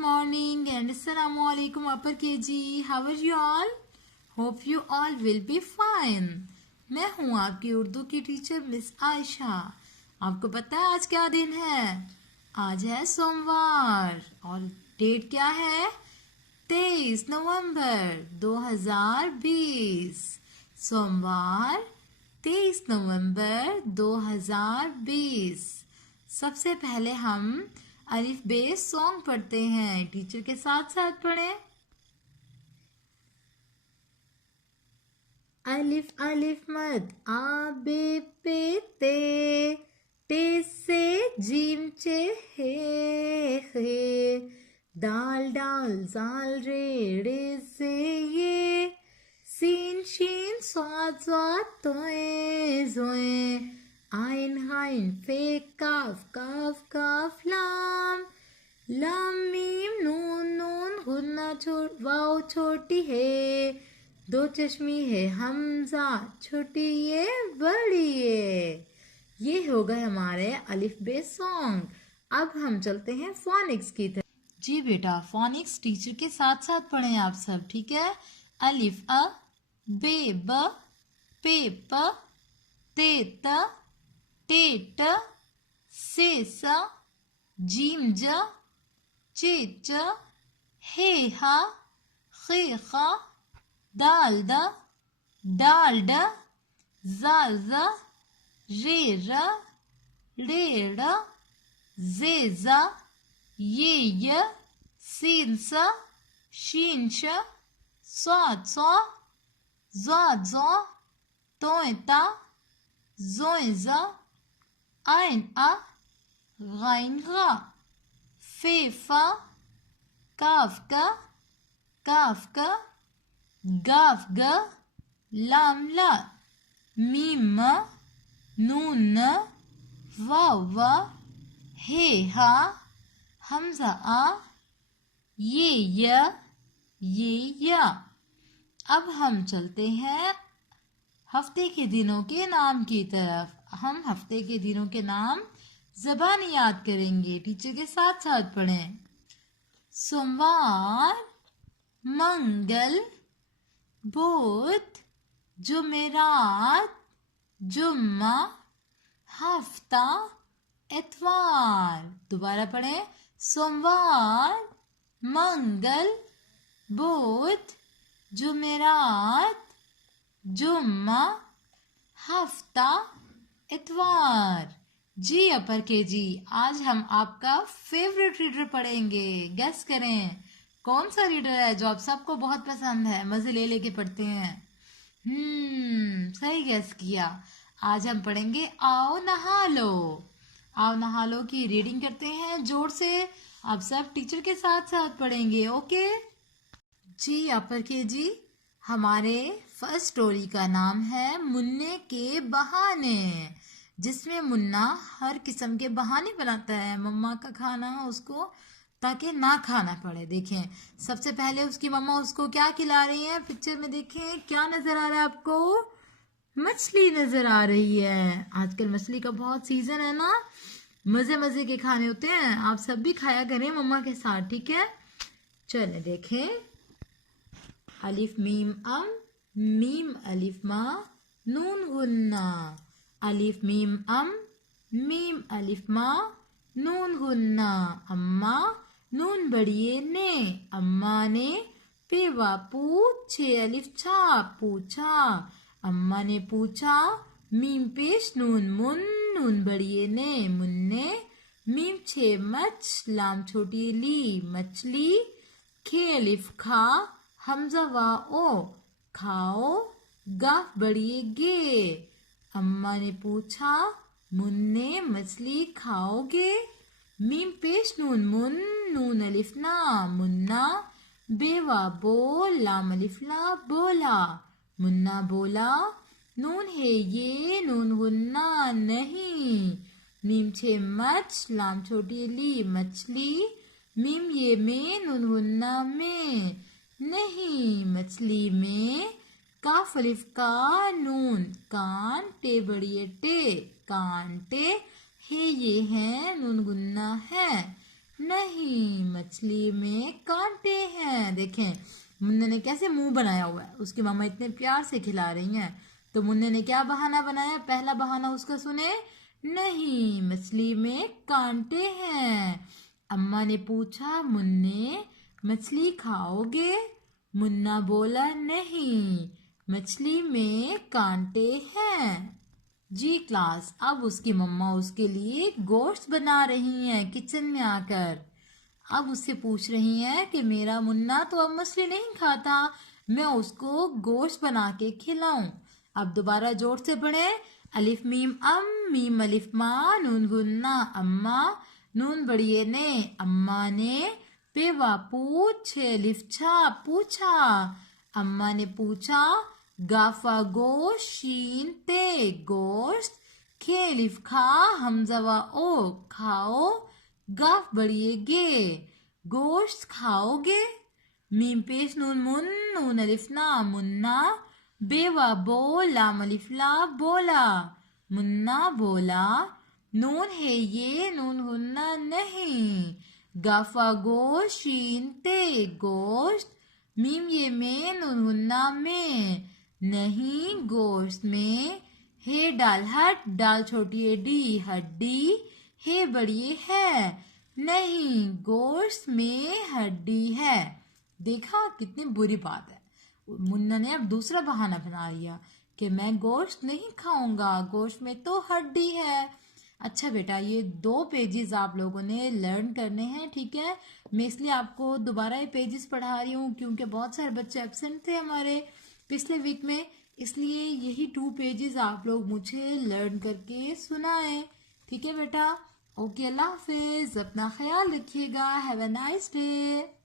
morning and assalamu alaikum upper KG. How are you all? Hope you all will be fine. मैं हूँ आपकी उर्दू की teacher miss Ayesha. आपको पता है आज क्या दिन है? आज है सोमवार और डेट क्या है? 23 नवंबर 2020। सोमवार 23 नवंबर 2020। सबसे पहले हम अलिफ बे सॉन्ग पढ़ते हैं। टीचर के साथ साथ पढ़ें। अलिफ अलिफ मद आ बे पे ते से जीम चे हे दाल डाल जाल रे से ये सीन शीन स्वाद स्वाद तोए जोए आइन हाइन फे काफ काफ काफ लाम लाम मीम नून नून गुन्ना वाव छोटी है दो चश्मी है हमजा छोटी ये बड़ी है। ये हो गए हमारे अलिफ बे सॉन्ग। अब हम चलते हैं फोनिक्स की तरफ। जी बेटा, फोनिक्स टीचर के साथ साथ पढ़ें आप सब, ठीक है? अलिफ अ, बे ब, पे प, ते त, टे ट, से स, जीम ज, चे च, हे हा, खे खा, दाल द, डाल ड, जाल ज, रे र, रे ड़, जे ज, ये य, सीन स, शीन श, स्वाद सौ, ज़्वाद ज़ौ, तोय ता, ज़ोय ज़, आइन आ, गाइन गा, फे फा, काफ का, काफ का, गाफ ग, लाम ला, मीम म, नून न, वाव वा, हे हा, हमजा आ, ये या। अब हम चलते हैं हफ्ते के दिनों के नाम की तरफ। हम हफ्ते के दिनों के नाम ज़बानी याद करेंगे। टीचर के साथ साथ पढ़ें। सोमवार, मंगल, बुध, जुमेरात, जुम्मा, हफ्ता, इतवार। दोबारा पढ़ें। सोमवार, मंगल, बुध, जुमेरात, जुम्मा, हफ्ता, इतवार। जी अपर के जी, आज हम आपका फेवरेट रीडर पढ़ेंगे। गेस करें कौन सा रीडर है जो आप सबको बहुत पसंद है, मजे ले लेके पढ़ते हैं? सही गेस किया। आज हम पढ़ेंगे आओ नहा लो। आओ नहा लो की रीडिंग करते हैं जोर से। आप सब टीचर के साथ साथ पढ़ेंगे, ओके? जी अपर के जी, हमारे फर्स्ट स्टोरी का नाम है मुन्ने के बहाने, जिसमें मुन्ना हर किस्म के बहाने बनाता है मम्मा का खाना उसको ताकि ना खाना पड़े। देखें, सबसे पहले उसकी मम्मा उसको क्या खिला रही है पिक्चर में। देखें क्या नजर आ रहा है आपको? मछली नजर आ रही है। आजकल मछली का बहुत सीजन है ना, मजे मजे के खाने होते हैं। आप सब भी खाया करें मम्मा के साथ, ठीक है? चले देखें। अलिफ मीम अम, मीम अलिफ मा, नून गुन्ना। अलिफ मीम अम, मीम अलिफ मा, नून गुन्ना। अम्मा नून बड़िए ने, अम्मा ने। पेवा पूछे अलिफ छा, पूछा। अम्मा ने पूछा। मीम पेश नून मुन, नून बड़िए ने, मुन्ने। मीम छे मच, लाम छोटी ली, मछली। खे अलिफ खा, हमजा वा ओ, खाओ। गाफ बड़िए गे। अम्मा ने पूछा, मुन्ने मछली खाओगे? मीम पेश नून मुन, नून अलिफ ना, मुन्ना। बेवा बोल, लाम अलिफ ला, बोला। मुन्ना बोला। नून है ये, नून गुन्ना नहीं। मीम छे मच, लाम छोटी ली, मछली। मीम ये में, नून गुन्ना में नहीं, मछली में। काफ अलिफ का, नून कान, टे बड़िए टे, कांटे। हे ये है, नून गुन्ना है। नहीं, मछली में कांटे हैं। देखें मुन्ने ने कैसे मुंह बनाया हुआ है, उसकी मम्मा इतने प्यार से खिला रही हैं। तो मुन्ने ने क्या बहाना बनाया, पहला बहाना उसका सुने, नहीं मछली में कांटे हैं। अम्मा ने पूछा, मुन्ने मछली खाओगे? मुन्ना बोला, नहीं मछली में कांटे हैं। जी क्लास, अब उसकी मम्मा उसके लिए गोश्त बना रही हैं किचन में आकर। अब उससे पूछ रही हैं कि मेरा मुन्ना तो अब मछली नहीं खाता, मैं उसको गोश्त बना के खिलाऊं। अब दोबारा जोर से पढ़े, अलिफ मीम मीम अलिफ माँ, नून गुन्ना अम्मा, नून बड़िए ने अम्मा ने, पेवा पूछ, अलिफ छा पूछा, अम्मा ने पूछा, गाफा गोश्त, शीन ते गोश्त, खे अलिफ खा, हमजा ओ खाओ, गाफ बड़िए गे गोश्त खाओगे, मीम पेश नून मुन, नून अलिफ ना मुन्ना, बेवा बो, लाम अलिफ ला बोला, मुन्ना बोला, नून है ये, नून गुन्ना नहीं, गाफा गोश्त, शीन ते गोश्त, मीम ये में, नून गुन्ना में, नहीं गोश्त में, हे डाल हट, डाल छोटी एडी हड्डी, हे बड़ी है, नहीं गोश्त में हड्डी है। देखा कितनी बुरी बात है। मुन्ना ने अब दूसरा बहाना बना लिया कि मैं गोश्त नहीं खाऊंगा, गोश्त में तो हड्डी है। अच्छा बेटा, ये 2 पेजेस आप लोगों ने लर्न करने हैं, ठीक है। मैं इसलिए आपको दोबारा ये पेजेस पढ़ा रही हूँ क्योंकि बहुत सारे बच्चे एब्सेंट थे हमारे पिछले वीक में, इसलिए यही 2 पेजेस आप लोग मुझे लर्न करके सुनाएं, ठीक है बेटा। ओके, अल्लाह हाफिज, अपना ख्याल रखिएगा, हैव अ नाइस डे।